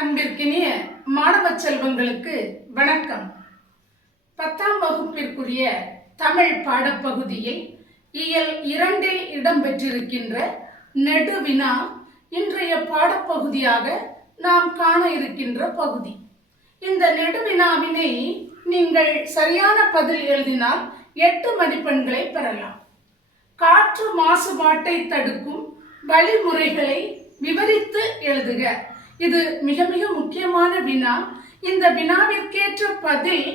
அன்பிற்கினிய மாணவ செல்வங்களுக்கு வணக்கம். 10ஆம் வகுப்பிற்குரிய தமிழ் பாடப்பகுதியில் இயல் 2இல் இடம்பெற்றிருக்கின்ற நெடுவினா இன்றைய பாடப்பகுதியாக நாம் காண இருக்கின்ற பகுதி. இந்த நெடுவினாவினை நீங்கள் சரியான பதில் எழுதினால் 8 மதிப்பெண்களை பெறலாம். காற்று மாசுபாட்டை தடுக்கும் வழிமுறைகளை விவரித்து எழுதுக. இது மிக மிக முக்கியமான வினா. இந்த வினாவிற்கேற்ற பதில்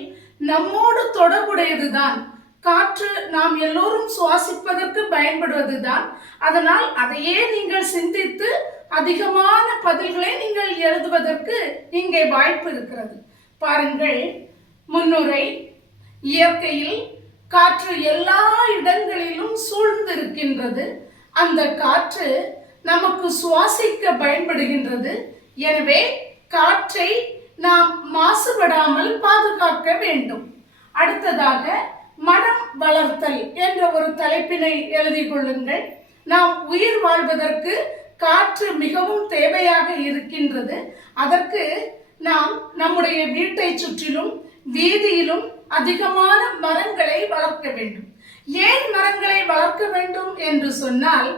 நம்மோடு தொடர்புடையதுதான். காற்று நாம் எல்லோரும் சுவாசிப்பதற்கு பயன்படுவதுதான். அதனால் அதையே நீங்கள் சிந்தித்து அதிகமான பதில்களை நீங்கள் எழுதுவதற்கு இங்கே வாய்ப்பு இருக்கிறது. பாருங்கள், முன்னுரை. இயற்கையில் காற்று எல்லா இடங்களிலும் சூழ்ந்திருக்கின்றது. அந்த காற்று நமக்கு சுவாசிக்க பயன்படுகின்றது. எனவே காற்றை நாம் மாசுபடாமல் பாதுகாக்க வேண்டும். அடுத்ததாக மரம் வளர்த்தல் என்ற ஒரு தலைப்பினை எழுதி கொள்ளுங்கள். நாம் உயிர் வாழ்வதற்கு காற்று மிகவும் தேவையாக இருக்கின்றது. அதற்கு நாம் நம்முடைய வீட்டை சுற்றிலும் வீதியிலும் அதிகமான மரங்களை வளர்க்க வேண்டும். ஏன் மரங்களை வளர்க்க வேண்டும் என்று சொன்னால்,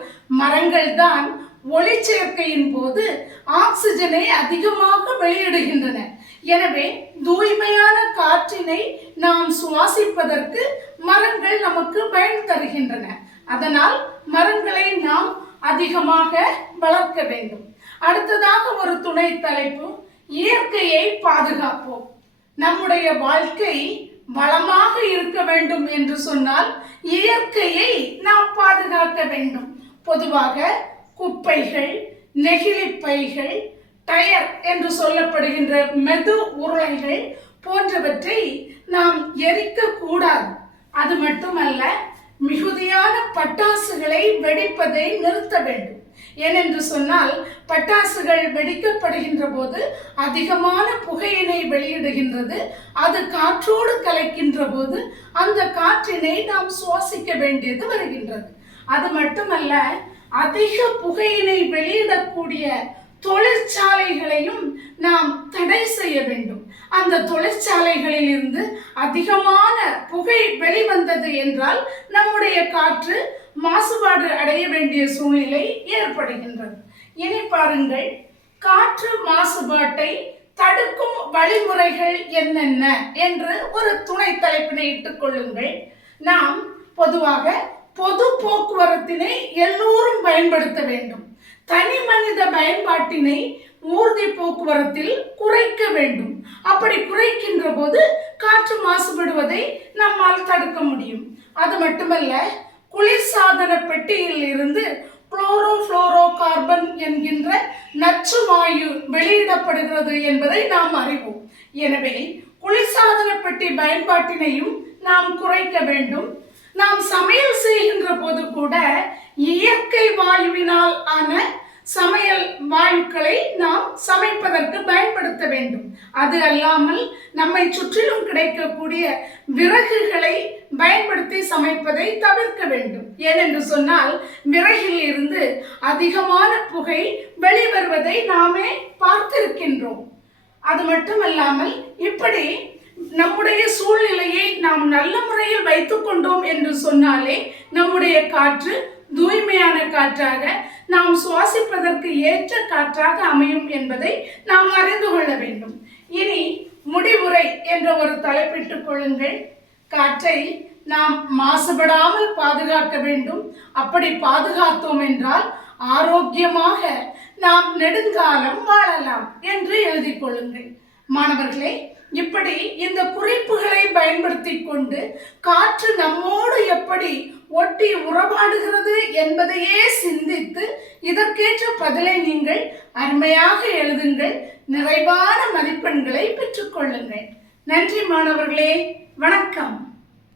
மரங்கள் தான் ஒளிச்சேர்க்கையின் போது ஆக்சிஜனை அதிகமாக வெளியிடுகின்றன. எனவே தூய்மையான காற்றினை நாம் சுவாசிப்பதற்கு மரங்கள் நமக்கு பயன் தருகின்றன. அதனால் மரங்களை நாம் அதிகமாக வளர்க்க வேண்டும். அடுத்ததாக ஒரு துணை தலைப்பு, இயற்கையை பாதுகாப்போம். நம்முடைய வாழ்க்கை வளமாக இருக்க வேண்டும் என்று சொன்னால் இயற்கையை நாம் பாதுகாக்க வேண்டும். பொதுவாக குப்பைகள், நெகிழி பைகள், டயர் என்று சொல்லப்படுகின்ற மெது உருளைகள் போன்றவற்றை நாம் எரிக்க கூடாது. அது மட்டுமல்ல, மிகுதியான பட்டாசுகளை வெடிப்பதை நிறுத்த வேண்டும். ஏனென்று சொன்னால், பட்டாசுகள் வெடிக்கப்படுகின்ற போது அதிகமான புகையினை வெளியிடுகின்றது. அது காற்றோடு கலக்கின்ற போது அந்த காற்றினை நாம் சுவாசிக்க வேண்டியது வருகின்றது. அது மட்டுமல்ல, அதிக புகையினை வெளியிடக்கூடிய தொழிற்சாலைகளையும் நாம் தடை செய்ய வேண்டும். அந்த தொழிற்சாலைகளில் இருந்து அதிகமான புகை வெளிவந்தது என்றால் நம்முடைய காற்று மாசுபாடு அடைய வேண்டிய சூழ்நிலை ஏற்படுகின்றது. இனி பாருங்கள், காற்று மாசுபாட்டை தடுக்கும் வழிமுறைகள் என்னென்ன என்று ஒரு துணை தலைப்பினை இட்டுக் கொள்ளுங்கள். நாம் பொதுவாக பொது போக்குவரத்தினை எல்லோரும் பயன்படுத்த வேண்டும். தனி மனித பயன்பாட்டினை ஊர்தி போக்குவரத்தில் குறைக்க வேண்டும். அப்படி குறைக்கின்ற போது காற்று மாசுபடுவதை நம்மால் தடுக்க முடியும். அது மட்டுமல்ல, குளிர்சாதன பெட்டியில் இருந்து குளோரோஃப்ளோரோ கார்பன் என்கின்ற நச்சு வாயு வெளியிடப்படுகிறது என்பதை நாம் அறிவோம். எனவே குளிர்சாதன பெட்டி பயன்பாட்டினையும் நாம் குறைக்க வேண்டும். நாம் சமையல் செய்கின்ற போது கூட இயற்கை வாயுவினால் ஆன சமையல் வாயுக்களை நாம் சமைப்பதற்கு பயன்படுத்த வேண்டும். அது அல்லாமல் நம்மை சுற்றிலும் கிடைக்கக்கூடிய விறகுகளை பயன்படுத்தி சமைப்பதை தவிர்க்க வேண்டும். ஏனென்று சொன்னால், விறகில் இருந்து அதிகமான புகை வெளிவருவதை நாமே பார்த்திருக்கின்றோம். அது மட்டுமல்லாமல், இப்படி நம்முடைய சூழ்நிலையை நாம் நல்ல முறையில் வைத்துக் கொண்டோம் என்று சொன்னாலே நம்முடைய காற்று தூய்மையான காற்றாக, நாம் சுவாசிப்பதற்கு ஏற்ற காற்றாக அமையும் என்பதை நாம் அறிந்து கொள்ள வேண்டும். இனி முடிவுரை என்ற ஒரு தலைப்பிட்டுக் கொள்ளுங்கள். காற்றை நாம் மாசுபடாமல் பாதுகாக்க வேண்டும். அப்படி பாதுகாத்தோம் என்றால் ஆரோக்கியமாக நாம் நெடுங்காலம் வாழலாம் என்று எழுதி கொள்ளுங்கள். மாணவர்களே, இப்படி இந்த குறிப்புகளை பயன்படுத்தி கொண்டு காற்று நம்மோடு எப்படி ஒட்டி உறவாடுகிறது என்பதையே சிந்தித்து இதற்கேற்ற பதிலை நீங்கள் அருமையாக எழுதுங்கள். நிறைவான மதிப்பெண்களை பெற்றுக்கொள்ளுங்கள். நன்றி மாணவர்களே, வணக்கம்.